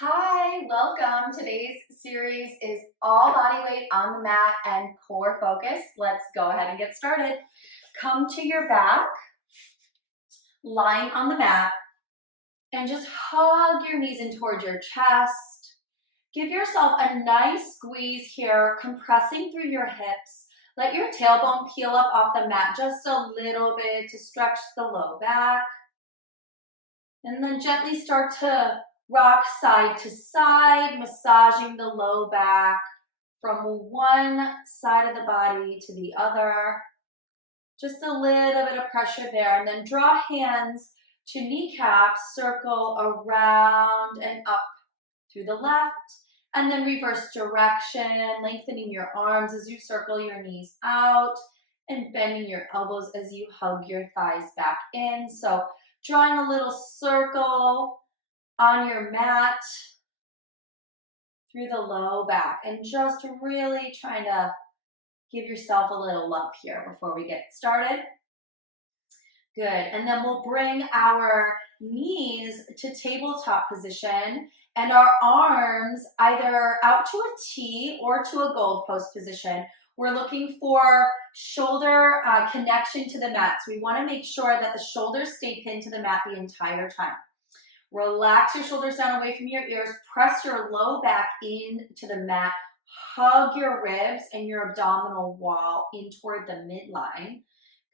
Hi, welcome. Today's series is all body weight on the mat and core focus. Let's go ahead and get started. Come to your back, lying on the mat, and just hug your knees in towards your chest. Give yourself a nice squeeze here, compressing through your hips. Let your tailbone peel up off the mat just a little bit to stretch the low back. And then gently start to rock side to side, massaging the low back from one side of the body to the other. Just a little bit of pressure there. And then draw hands to kneecaps, circle around and up through the left. And then reverse direction, lengthening your arms as you circle your knees out and bending your elbows as you hug your thighs back in. So drawing a little circle on your mat through the low back and just really trying to give yourself a little love here before we get started. Good, and then we'll bring our knees to tabletop position and our arms either out to a T or to a goalpost position. We're looking for shoulder connection to the mat. So we want to make sure that the shoulders stay pinned to the mat the entire time. Relax your shoulders down away from your ears. Press your low back into the mat. Hug your ribs and your abdominal wall in toward the midline.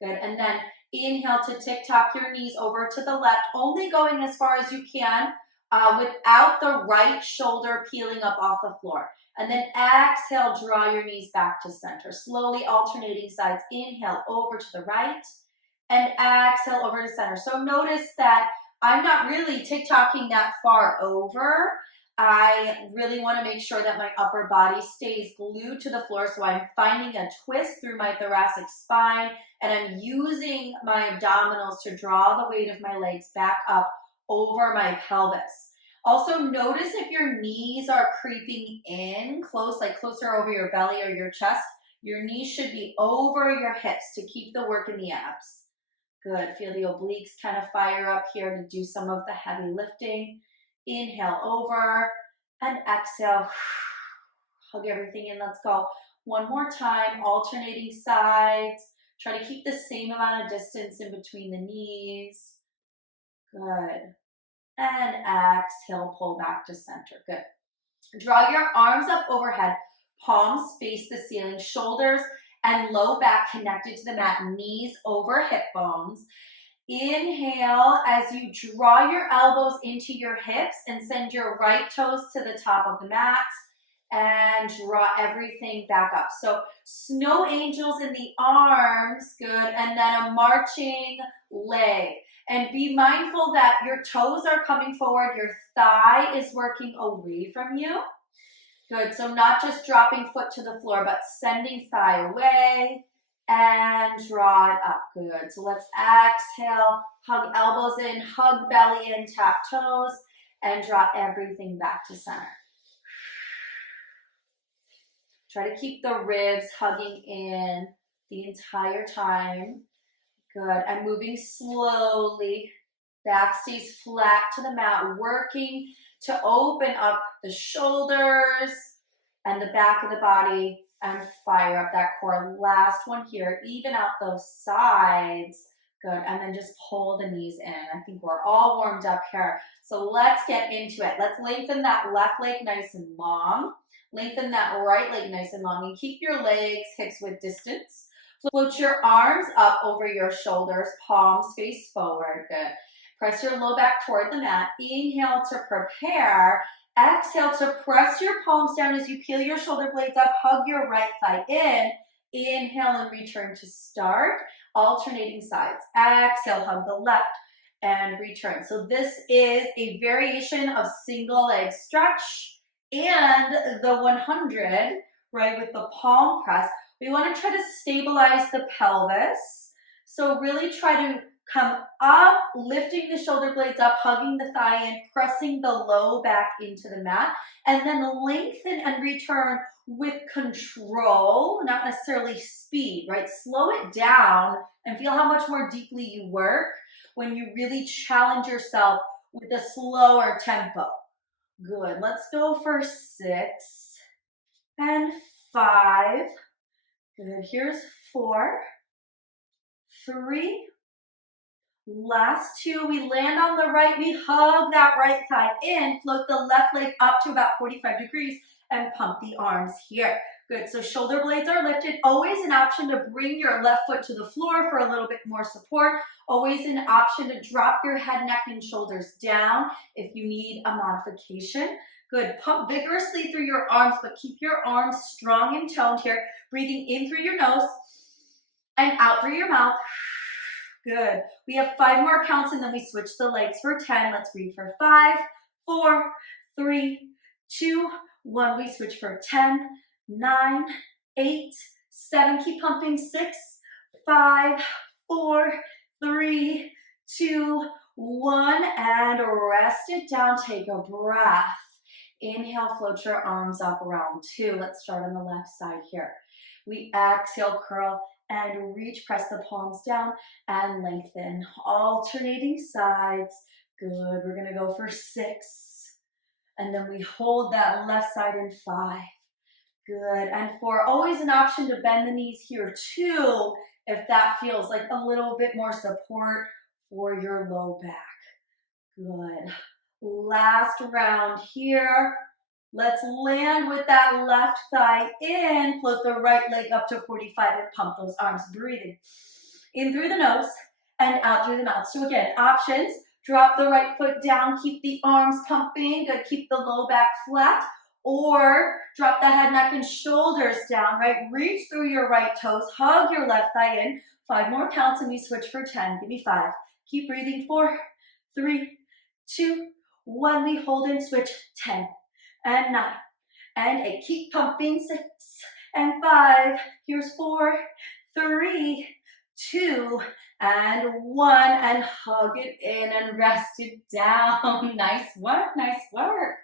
Good. And then inhale to tick-tock your knees over to the left, only going as far as you can without the right shoulder peeling up off the floor. And then exhale, draw your knees back to center. Slowly alternating sides. Inhale over to the right and exhale over to center. So notice that I'm not really tick-tocking that far over. I really want to make sure that my upper body stays glued to the floor, so I'm finding a twist through my thoracic spine, and I'm using my abdominals to draw the weight of my legs back up over my pelvis. Also, notice if your knees are creeping in close, like closer over your belly or your chest. Your knees should be over your hips to keep the work in the abs. Good. Feel the obliques kind of fire up here to do some of the heavy lifting. Inhale over and exhale. Hug everything in. Let's go. One more time, alternating sides. Try to keep the same amount of distance in between the knees. Good. And exhale, pull back to center. Good. Draw your arms up overhead. Palms face the ceiling. Shoulders and low back connected to the mat, knees over hip bones. Inhale as you draw your elbows into your hips and send your right toes to the top of the mat and draw everything back up. So snow angels in the arms, good, and then a marching leg. And be mindful that your toes are coming forward, your thigh is working away from you. Good, so not just dropping foot to the floor, but sending thigh away and draw it up. Good, so let's exhale, hug elbows in, hug belly in, tap toes, and draw everything back to center. Try to keep the ribs hugging in the entire time. Good, and moving slowly. Back stays flat to the mat, working to open up the shoulders and the back of the body and fire up that core. Last one here, even out those sides. Good, and then just pull the knees in. I think we're all warmed up here. So let's get into it. Let's lengthen that left leg nice and long. Lengthen that right leg nice and long and keep your legs, hips with distance. Float your arms up over your shoulders, palms face forward. Good. Press your low back toward the mat. Inhale to prepare. Exhale to press your palms down as you peel your shoulder blades up. Hug your right thigh in. Inhale and return to start. Alternating sides. Exhale, hug the left and return. So this is a variation of single leg stretch and the 100, right, with the palm press. We want to try to stabilize the pelvis. So really try to come up, lifting the shoulder blades up, hugging the thigh in, pressing the low back into the mat, and then lengthen and return with control, not necessarily speed, right? Slow it down and feel how much more deeply you work when you really challenge yourself with a slower tempo. Good. Let's go for 6 and 5. Good. Here's 4, 3. Last 2. We land on the right. We hug that right thigh in. Float the left leg up to about 45 degrees and pump the arms here. Good. So shoulder blades are lifted. Always an option to bring your left foot to the floor for a little bit more support. Always an option to drop your head, neck, and shoulders down if you need a modification. Good. Pump vigorously through your arms, but keep your arms strong and toned here. Breathing in through your nose and out through your mouth. Good. We have 5 more counts and then we switch the legs for 10. Let's breathe for 5, 4, 3, 2, 1. We switch for 10, 9, 8, 7. Keep pumping. 6, 5, 4, 3, 2, 1. And rest it down. Take a breath. Inhale, float your arms up around 2. Let's start on the left side here. We exhale, curl and reach, press the palms down and lengthen. Alternating sides. Good. We're going to go for 6. And then we hold that left side in 5. Good. And 4. Always an option to bend the knees here too, if that feels like a little bit more support for your low back. Good. Last round here. Let's land with that left thigh in. Float the right leg up to 45 and pump those arms. Breathing in through the nose and out through the mouth. So again, options. Drop the right foot down. Keep the arms pumping. Good. Keep the low back flat. Or drop the head, neck, and shoulders down, right? Reach through your right toes. Hug your left thigh in. 5 more counts and we switch for 10. Give me 5. Keep breathing. 4, 3, 2, 1. We hold and switch. 10 and 9 and 8. Keep pumping. 6 and 5. Here's 4, 3, 2, and 1. And hug it in and rest it down. Nice work. Nice work.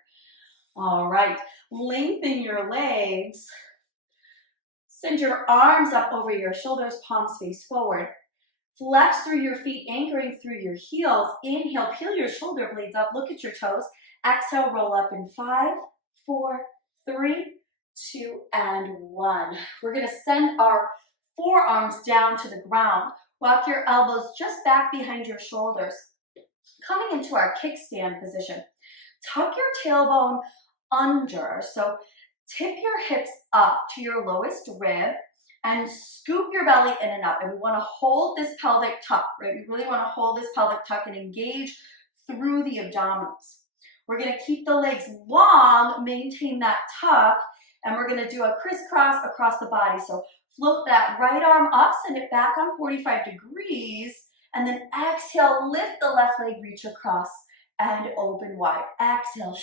All right. Lengthen your legs. Send your arms up over your shoulders, palms face forward. Flex through your feet, anchoring through your heels. Inhale, peel your shoulder blades up. Look at your toes. Exhale, roll up in 5, 4, 3, 2, and 1. We're going to send our forearms down to the ground. Walk your elbows just back behind your shoulders. Coming into our kickstand position. Tuck your tailbone under. So tip your hips up to your lowest rib and scoop your belly in and up. And we want to hold this pelvic tuck, right? We really want to hold this pelvic tuck and engage through the abdominals. We're going to keep the legs long, maintain that tuck, and we're going to do a crisscross across the body. So float that right arm up, send it back on 45 degrees, and then exhale, lift the left leg, reach across, and open wide. Exhale,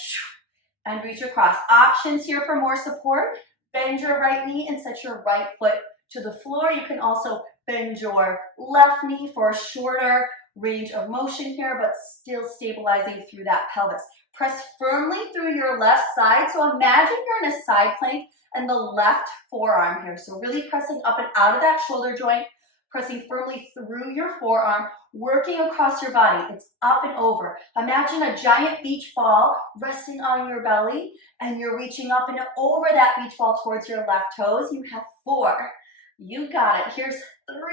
and reach across. Options here for more support. Bend your right knee and set your right foot to the floor. You can also bend your left knee for a shorter range of motion here, but still stabilizing through that pelvis. Press firmly through your left side. So imagine you're in a side plank and the left forearm here. So really pressing up and out of that shoulder joint, pressing firmly through your forearm, working across your body. It's up and over. Imagine a giant beach ball resting on your belly and you're reaching up and over that beach ball towards your left toes. You have 4. You got it. Here's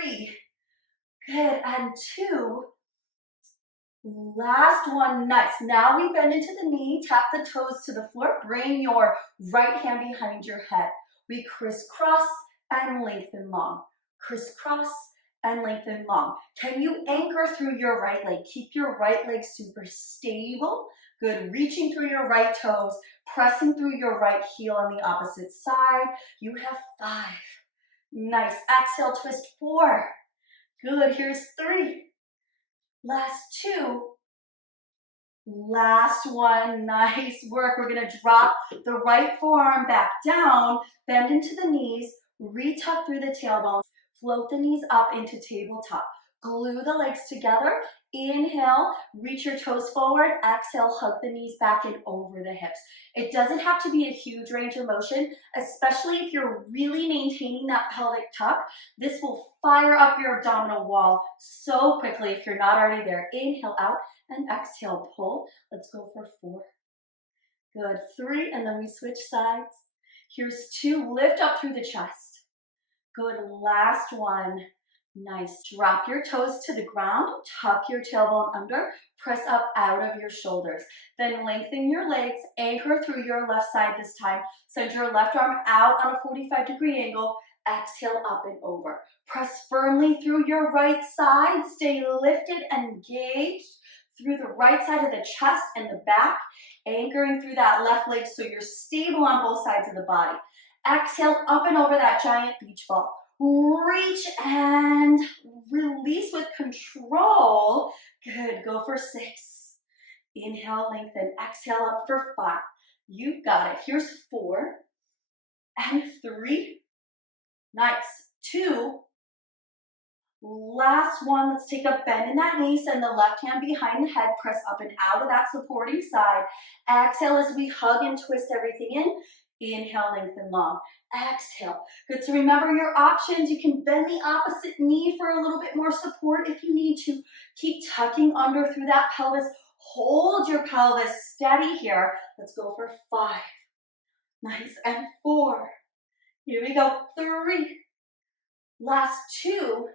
3. Good. And 2. Last one. Nice. Now we bend into the knee, tap the toes to the floor, bring your right hand behind your head. We crisscross and lengthen long. Crisscross and lengthen long. Can you anchor through your right leg? Keep your right leg super stable. Good. Reaching through your right toes, pressing through your right heel on the opposite side. You have 5. Nice. Exhale, twist 4. Good. Here's 3. Last 2. Last one. Nice work. We're going to drop the right forearm back down, bend into the knees, retuck through the tailbone, float the knees up into tabletop. Glue the legs together. Inhale, reach your toes forward. Exhale, hug the knees back and over the hips. It doesn't have to be a huge range of motion, especially if you're really maintaining that pelvic tuck. This will fire up your abdominal wall so quickly if you're not already there. Inhale out and exhale, pull. Let's go for 4, Good, 3, and then we switch sides. Here's 2, lift up through the chest. Good, last one. Nice. Drop your toes to the ground, tuck your tailbone under, press up out of your shoulders. Then lengthen your legs, anchor through your left side this time. Send your left arm out on a 45-degree angle. Exhale up and over. Press firmly through your right side. Stay lifted and engaged through the right side of the chest and the back, anchoring through that left leg so you're stable on both sides of the body. Exhale up and over that giant beach ball. Reach and release with control. Good, go for 6. Inhale, lengthen. Exhale up for 5. You've got it. Here's 4 and 3. Nice. 2. Last one. Let's take a bend in that knee. Send the left hand behind the head. Press up and out of that supporting side. Exhale as we hug and twist everything in. Inhale, lengthen long. Exhale. Good to remember your options. You can bend the opposite knee for a little bit more support if you need to. Keep tucking under through that pelvis. Hold your pelvis steady here. Let's go for 5. Nice. And 4. Here we go. 3. Last 2.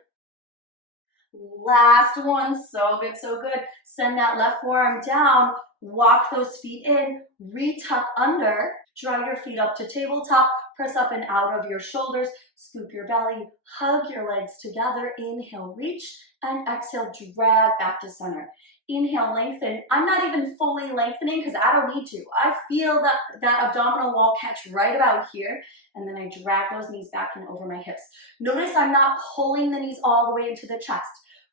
Last one. So good, so good. Send that left forearm down. Walk those feet in. Retuck under. Draw your feet up to tabletop. Press up and out of your shoulders. Scoop your belly. Hug your legs together. Inhale, reach. And exhale, drag back to center. Inhale, lengthen. I'm not even fully lengthening because I don't need to. I feel that abdominal wall catch right about here. And then I drag those knees back and over my hips. Notice I'm not pulling the knees all the way into the chest.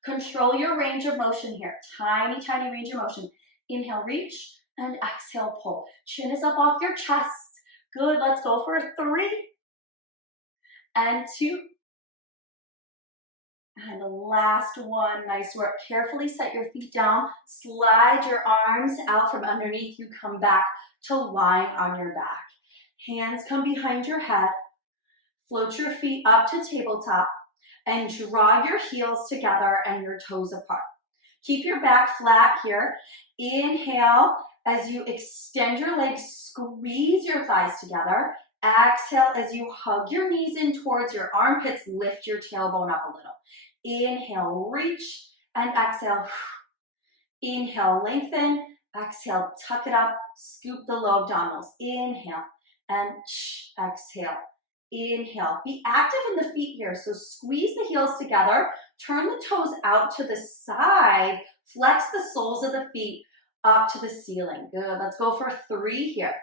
Control your range of motion here. Tiny, tiny range of motion. Inhale, reach. And exhale, pull. Chin is up off your chest. Good, let's go for 3 and 2. And the last one, nice work. Carefully set your feet down. Slide your arms out from underneath you. Come back to lying on your back. Hands come behind your head. Float your feet up to tabletop and draw your heels together and your toes apart. Keep your back flat here. Inhale as you extend your legs, squeeze your thighs together. Exhale as you hug your knees in towards your armpits, lift your tailbone up a little. Inhale, reach, and exhale. Inhale, lengthen. Exhale, tuck it up, scoop the low abdominals. Inhale, and exhale. Inhale. Be active in the feet here, so squeeze the heels together. Turn the toes out to the side. Flex the soles of the feet up to the ceiling. Good. Let's go for 3 here.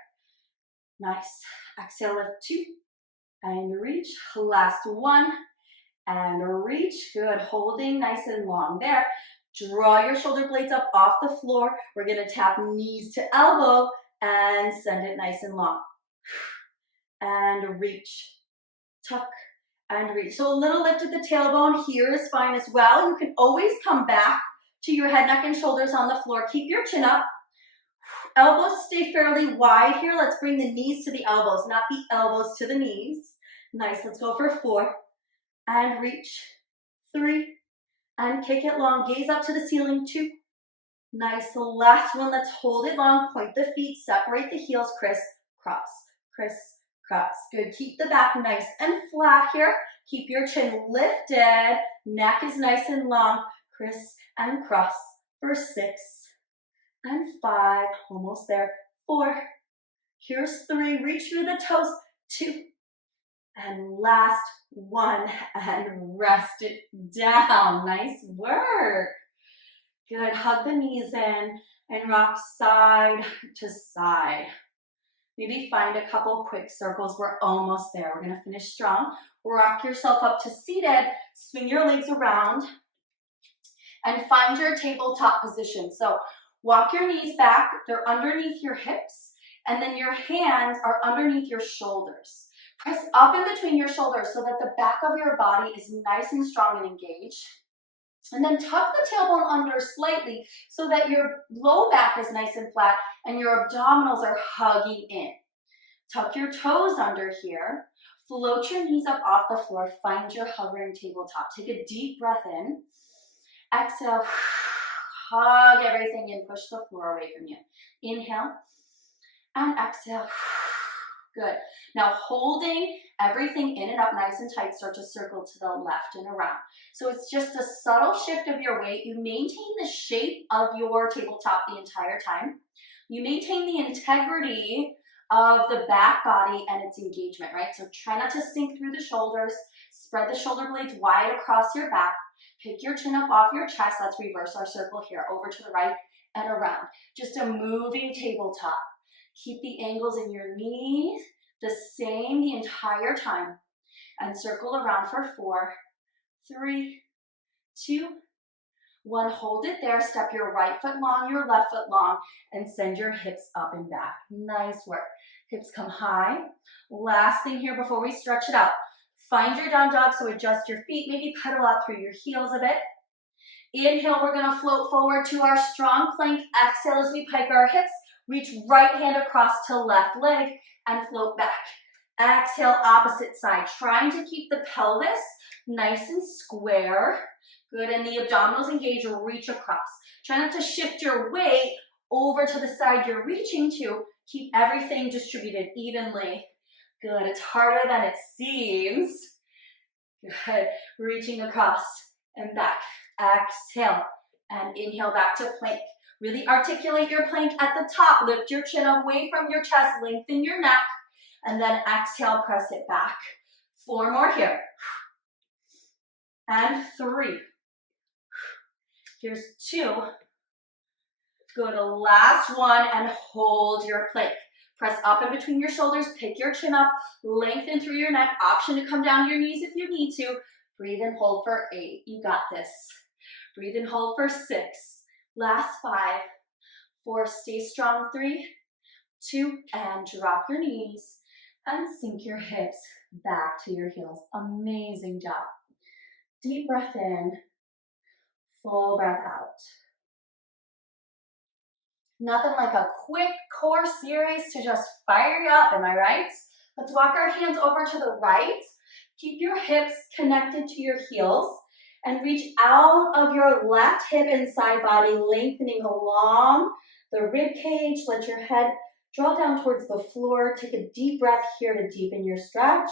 Nice. Exhale, lift 2 and reach. Last 1 and reach. Good. Holding nice and long there. Draw your shoulder blades up off the floor. We're going to tap knees to elbow and send it nice and long. And reach. Tuck and reach. So a little lift at the tailbone here is fine as well. You can always come back to your head, neck, and shoulders on the floor. Keep your chin up. Elbows stay fairly wide here. Let's bring the knees to the elbows, not the elbows to the knees. Nice. Let's go for 4 and reach. 3 and kick it long. Gaze up to the ceiling. 2. Nice. The last one. Let's hold it long. Point the feet. Separate the heels. Criss, cross, criss, cross. Good. Keep the back nice and flat here. Keep your chin lifted. Neck is nice and long. Criss and cross for 6 and 5. Almost there. 4. Here's 3. Reach through the toes. 2. And last 1. And rest it down. Nice work. Good. Hug the knees in and rock side to side. Maybe find a couple quick circles. We're almost there. We're going to finish strong. Rock yourself up to seated. Swing your legs around and find your tabletop position. So walk your knees back. They're underneath your hips. And then your hands are underneath your shoulders. Press up in between your shoulders so that the back of your body is nice and strong and engaged. And then tuck the tailbone under slightly so that your low back is nice and flat and your abdominals are hugging in. Tuck your toes under here. Float your knees up off the floor. Find your hovering tabletop. Take a deep breath in. Exhale. Hug everything in. Push the floor away from you. Inhale. and exhale. Good. Now holding everything in and up nice and tight, start to circle to the left and around. So it's just a subtle shift of your weight. You maintain the shape of your tabletop the entire time. You maintain the integrity of the back body and its engagement, right? So try not to sink through the shoulders. Spread the shoulder blades wide across your back. Pick your chin up off your chest. Let's reverse our circle here, over to the right and around. Just a moving tabletop. Keep the angles in your knees the same the entire time. And circle around for 4, 3, 2, 1. Hold it there. Step your right foot long, your left foot long, and send your hips up and back. Nice work. Hips come high. Last thing here before we stretch it out. Find your down dog, so adjust your feet. Maybe pedal out through your heels a bit. Inhale, we're going to float forward to our strong plank. Exhale as we pike our hips. Reach right hand across to left leg and float back. Exhale, opposite side. Trying to keep the pelvis nice and square. Good, and the abdominals engage, reach across. Try not to shift your weight over to the side you're reaching to. Keep everything distributed evenly. Good, it's harder than it seems. Good, reaching across and back. Exhale, and inhale back to plank. Really articulate your plank at the top. Lift your chin away from your chest, lengthen your neck, and then exhale, press it back. 4 more here. And 3. Here's 2. Go to last one and hold your plank. Press up in between your shoulders, pick your chin up, lengthen through your neck. Option to come down to your knees if you need to. Breathe and hold for 8. You got this. Breathe and hold for 6. Last 5, 4, stay strong, 3, 2, and drop your knees and sink your hips back to your heels. Amazing job. Deep breath in, full breath out. Nothing like a quick core series to just fire you up, am I right? Let's walk our hands over to the right. Keep your hips connected to your heels. And reach out of your left hip and side body, lengthening along the rib cage. Let your head draw down towards the floor. Take a deep breath here to deepen your stretch.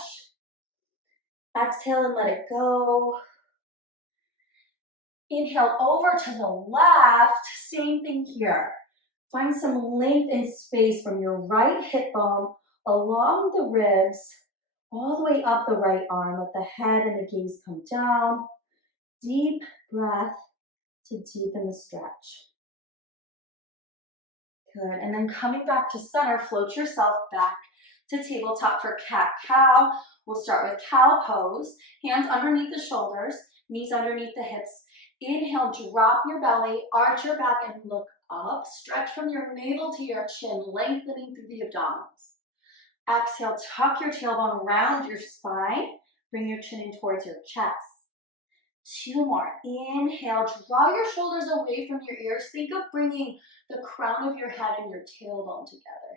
Exhale and let it go. Inhale over to the left. Same thing here. Find some length and space from your right hip bone along the ribs, all the way up the right arm. Let the head and the gaze come down. Deep breath to deepen the stretch. Good, and then coming back to center, float yourself back to tabletop for cat-cow. We'll start with cow pose. Hands underneath the shoulders, knees underneath the hips. Inhale, drop your belly, arch your back and look up. Stretch from your navel to your chin, lengthening through the abdominals. Exhale, tuck your tailbone around your spine. Bring your chin in towards your chest. 2 more. Inhale, draw your shoulders away from your ears. Think of bringing the crown of your head and your tailbone together.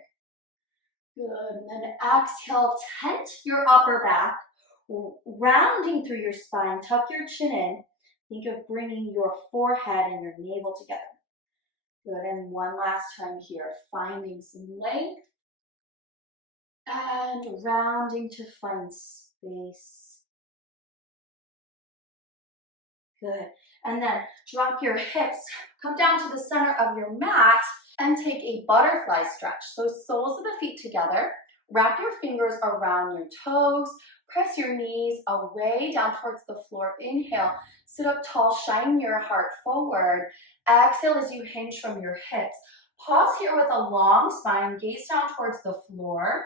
Good, and then exhale, tent your upper back, rounding through your spine. Tuck your chin in. Think of bringing your forehead and your navel together. Good, and one last time here, finding some length and rounding to find space. Good. And then drop your hips, come down to the center of your mat and take a butterfly stretch. So soles of the feet together, wrap your fingers around your toes, press your knees away down towards the floor. Inhale, sit up tall, shine your heart forward. Exhale as you hinge from your hips. Pause here with a long spine, gaze down towards the floor,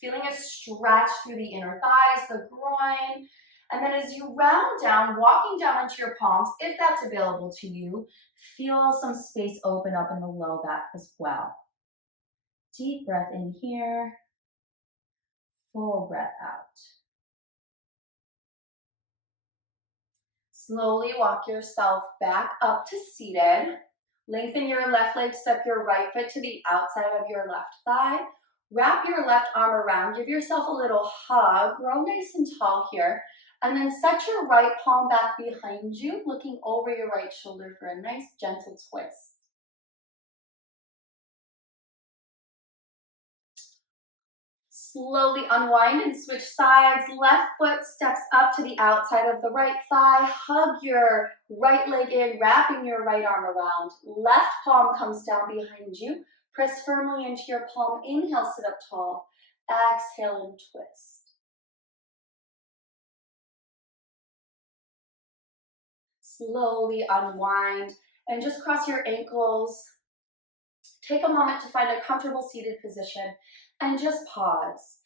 feeling a stretch through the inner thighs, the groin. And then as you round down, walking down into your palms, if that's available to you, feel some space open up in the low back as well. Deep breath in here, full breath out. Slowly walk yourself back up to seated. Lengthen your left leg, step your right foot to the outside of your left thigh. Wrap your left arm around, give yourself a little hug, grow nice and tall here. And then set your right palm back behind you, looking over your right shoulder for a nice gentle twist. Slowly unwind and switch sides. Left foot steps up to the outside of the right thigh. Hug your right leg in, wrapping your right arm around. Left palm comes down behind you. Press firmly into your palm. Inhale, sit up tall. Exhale and twist. Slowly unwind and just cross your ankles. Take a moment to find a comfortable seated position and just pause.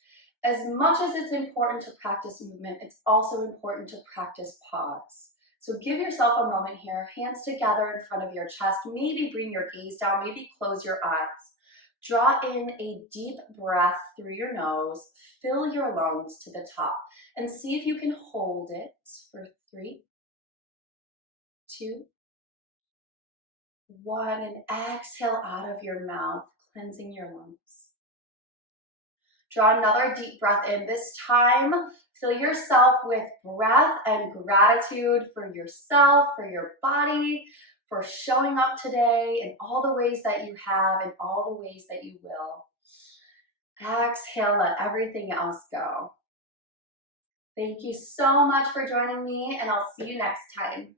As much as it's important to practice movement, it's also important to practice pause. So give yourself a moment here, hands together in front of your chest. Maybe bring your gaze down, maybe close your eyes. Draw in a deep breath through your nose, fill your lungs to the top, and see if you can hold it for 3, 2, 1, and exhale out of your mouth, cleansing your lungs. Draw another deep breath in. This time, fill yourself with breath and gratitude for yourself, for your body, for showing up today in all the ways that you have and all the ways that you will. Exhale, let everything else go. Thank you so much for joining me, and I'll see you next time.